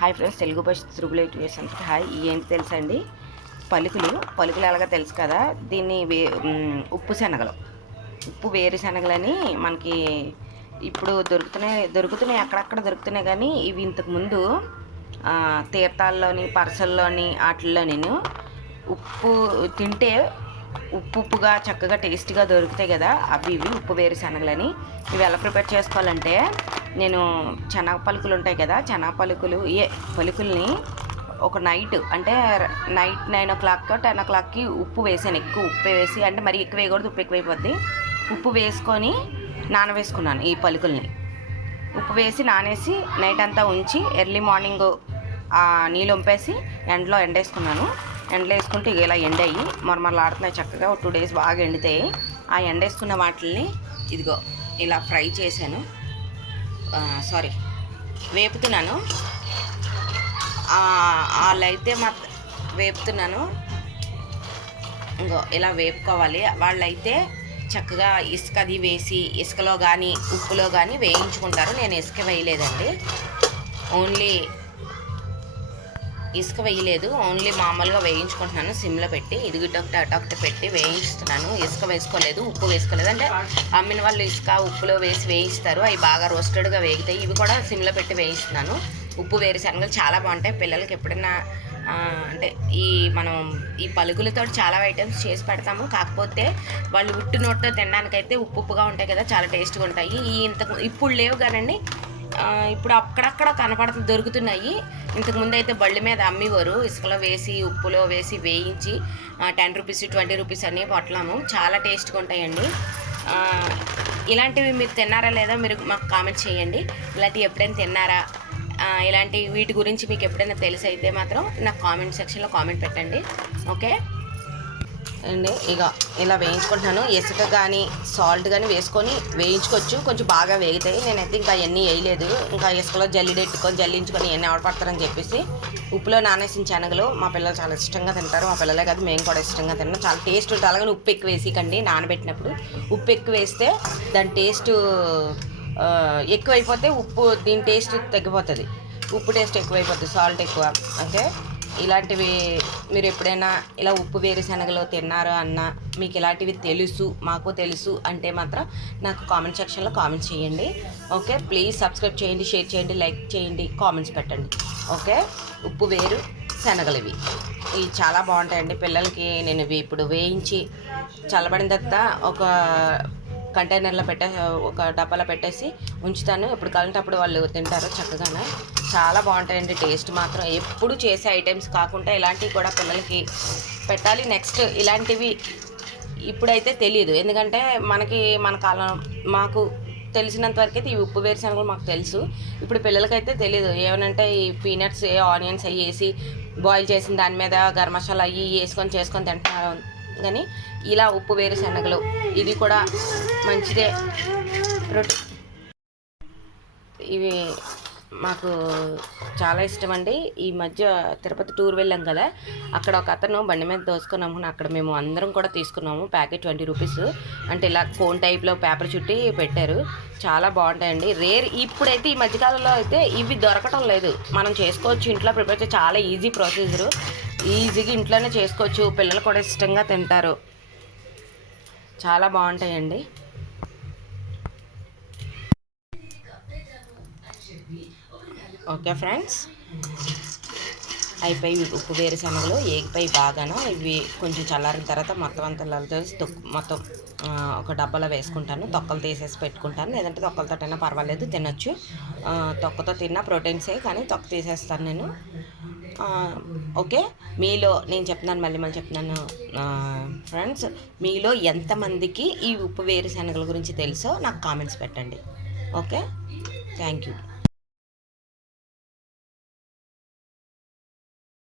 Hi friends, Telugu భాష triple 8 hi. ఏంటి తెలుసండి, పలుకులు ఎలాగో తెలుసు కదా. దీన్ని ఉప్పు శనగలు, ఉప్పు వేరుశనగలని మనకి ఇప్పుడు దొరుకుతున్నాయి అక్కడక్కడ దొరుకుతున్నాయి. కానీ ఇవి ఇంతకుముందు తీర్థాల్లోని పరసల్లోని వాటిల్లో నేను ఉప్పు తింటే ఉప్పుగా చక్కగా టేస్టీగా దొరుకుతాయి కదా, ఇవి ఉప్పు వేరుశనగలని. ఇవి ఎలా ప్రిపేర్ చేసుకోవాలంటే, నేను శనగ పలుకులు ఉంటాయి కదా, పలుకుల్ని ఒక నైట్ అంటే నైట్ 9 o'clock 10 o'clockకి ఉప్పు వేసాను. ఎక్కువ ఉప్పు వేసి, అంటే మరి ఎక్కువ వేయకూడదు, ఉప్పు ఎక్కువైపోద్ది. ఉప్పు వేసుకొని నానవేసుకున్నాను ఈ పలుకుల్ని. ఉప్పు వేసి నానేసి నైట్ అంతా ఉంచి ఎర్లీ మార్నింగ్ నీళ్ళు వంపేసి ఎండలో ఎండేసుకున్నాను. ఎండలో వేసుకుంటే ఇలా ఎండాయి మరమరలాడుతున్నాయి చక్కగా. 2 days బాగా ఎండితాయి. ఆ ఎండేసుకున్న వాటిని ఇదిగో ఇలా ఫ్రై చేశాను, వేపుతున్నాను. వాళ్ళైతే వేపుతున్నాను. ఇంకో ఇలా వేపుకోవాలి. వాళ్ళైతే చక్కగా ఇసుక అది వేసి ఇసుకలో కానీ ఉప్పులో కానీ వేయించుకుంటారు. నేను ఇసుక వేయలేదండి, ఓన్లీ మామూలుగా వేయించుకుంటున్నాను సిమ్లో పెట్టి. ఇదిగిటొకటి పెట్టి వేయిస్తున్నాను. ఇసుక వేసుకోలేదు, ఉప్పు వేసుకోలేదు. అంటే అమ్మిన వాళ్ళు ఇసుక ఉప్పులో వేసి వేయిస్తారు, అవి బాగా రోస్టెడ్గా వేగుతాయి. ఇవి కూడా సిమ్లో పెట్టి వేయిస్తున్నాను. ఉప్పు వేరుశనగలు చాలా బాగుంటాయి. పిల్లలకి ఎప్పుడైనా అంటే మనం ఈ పలుకులతో చాలా ఐటమ్స్ చేసి పెడతాము. కాకపోతే వాళ్ళు ఉట్టు నోట్లో తినడానికైతే ఉప్పుగా ఉంటాయి కదా, చాలా టేస్ట్గా ఉంటాయి. ఇప్పుడు లేవు కానండి, ఇప్పుడు అక్కడక్కడ దొరుకుతున్నాయి. ఇంతకుముందు అయితే బళ్ళ మీద అమ్మేవారు, ఇసుకలో వేసి ఉప్పులో వేసి వేయించి 10 rupees 20 rupees అని పొట్లాము. చాలా టేస్ట్గా ఉంటాయండి. ఇలాంటివి మీరు తిన్నారా లేదా మీరు మాకు కామెంట్ చేయండి. ఇలాంటివి ఎప్పుడైనా తిన్నారా, ఇలాంటి వీటి గురించి మీకు ఎప్పుడైనా తెలిసి అయితే మాత్రం నాకు కామెంట్ సెక్షన్లో కామెంట్ పెట్టండి. ఓకే అండి, ఇక ఇలా వేయించుకుంటున్నాను. ఇసుక కానీ సాల్ట్ కానీ వేసుకొని వేయించుకోవచ్చు, కొంచెం బాగా వేగుతాయి. నేనైతే ఇంకా అవన్నీ వేయలేదు. ఇంకా ఇసుకలో జల్లించుకొని ఇవన్నీ ఆడపడతారని చెప్పేసి ఉప్పులో నానేసిన శనగలు మా పిల్లలు చాలా ఇష్టంగా తింటారు. మా పిల్లలే కాదు, మేము కూడా ఇష్టంగా తిన్నాం. చాలా టేస్ట్ ఉంటుంది. అలాగే ఉప్పు ఎక్కువ వేసికండి, నానబెట్టినప్పుడు ఉప్పు ఎక్కువ వేస్తే దాని టేస్ట్ ఎక్కువైపోతే దీని టేస్ట్ తగ్గిపోతుంది. ఉప్పు టేస్ట్ ఎక్కువైపోతుంది, సాల్ట్ ఎక్కువ. అంటే ఇలాంటివి మీరు ఎప్పుడైనా ఇలా ఉప్పు వేరుశనగలు తిన్నారో అన్న, మీకు ఇలాంటివి మాకు తెలుసు అంటే మాత్రం నాకు కామెంట్ సెక్షన్లో కామెంట్స్ చేయండి. ఓకే, ప్లీజ్ సబ్స్క్రైబ్ చేయండి, షేర్ చేయండి, లైక్ చేయండి, కామెంట్స్ పెట్టండి. ఓకే, ఉప్పు వేరు శనగలు ఇవి చాలా బాగుంటాయండి. పిల్లలకి నేను ఇవి ఇప్పుడు వేయించి చల్లబడిన తర్వాత ఒక కంటైనర్లో ఒక డబ్బాలో పెట్టేసి ఉంచుతాను. ఎప్పుడు కావాలంటే అప్పుడు వాళ్ళు తింటారు చక్కగానే. చాలా బాగుంటాయండి. టేస్ట్ మాత్రం ఎప్పుడు చేసే ఐటమ్స్ కాకుండా ఇలాంటివి కూడా పిల్లలకి పెట్టాలి. నెక్స్ట్ ఇలాంటివి ఇప్పుడైతే తెలియదు, ఎందుకంటే మాకు తెలిసినంత వరకు అయితే ఈ ఉప్పు వేరుశనగలు మాకు తెలుసు. ఇప్పుడు పిల్లలకైతే తెలియదు. ఏమనంటే ఈ పీనట్స్ ఆనియన్స్ అవి వేసి బాయిల్ చేసిన దాని మీద గరం మసాలా అవి చేసుకొని తింటున్నారు. కానీ ఇలా ఉప్పు వేరుశనగలు ఇది కూడా మంచిదే. ఇవి మాకు చాలా ఇష్టం అండి. ఈ మధ్య తిరుపతి టూర్ వెళ్ళాం కదా, అక్కడ ఒక అతను బండి మీద దోసుకున్నాము. అక్కడ మేము అందరం కూడా తీసుకున్నాము. Packet 20 rupees. అంటే ఇలా కోన్ టైప్లో పేపర్ చుట్టి పెట్టారు. చాలా బాగుంటాయండి. ఇప్పుడైతే ఈ మధ్యకాలంలో అయితే ఇవి దొరకటం లేదు. మనం చేసుకోవచ్చు ఇంట్లో ప్రిపేర్ చేసి, చాలా ఈజీ ప్రొసీజరు. ఈజీగా ఇంట్లోనే చేసుకోవచ్చు. పిల్లలు కూడా ఇష్టంగా తింటారు. చాలా బాగుంటాయండి. ఓకే ఫ్రెండ్స్, అయిపోయి ఉప్పు వేరుశనగలు ఏగిపోయి బాగాను. ఇవి కొంచెం చల్లారిన తర్వాత మొత్తం అంతా మొత్తం ఒక డబ్బాలో వేసుకుంటాను. తొక్కలు తీసేసి పెట్టుకుంటాను, లేదంటే తొక్కలతోటైనా పర్వాలేదు, తినొచ్చు. తొక్కతో తిన్నా ప్రోటీన్సే, కానీ తొక్క తీసేస్తాను నేను. ఓకే, మీలో నేను మళ్ళీ చెప్తున్నాను ఫ్రెండ్స్, మీలో ఎంతమందికి ఈ ఉప్పు వేరుశనగల గురించి తెలుసో నాకు కామెంట్స్ పెట్టండి. Okay, thank you.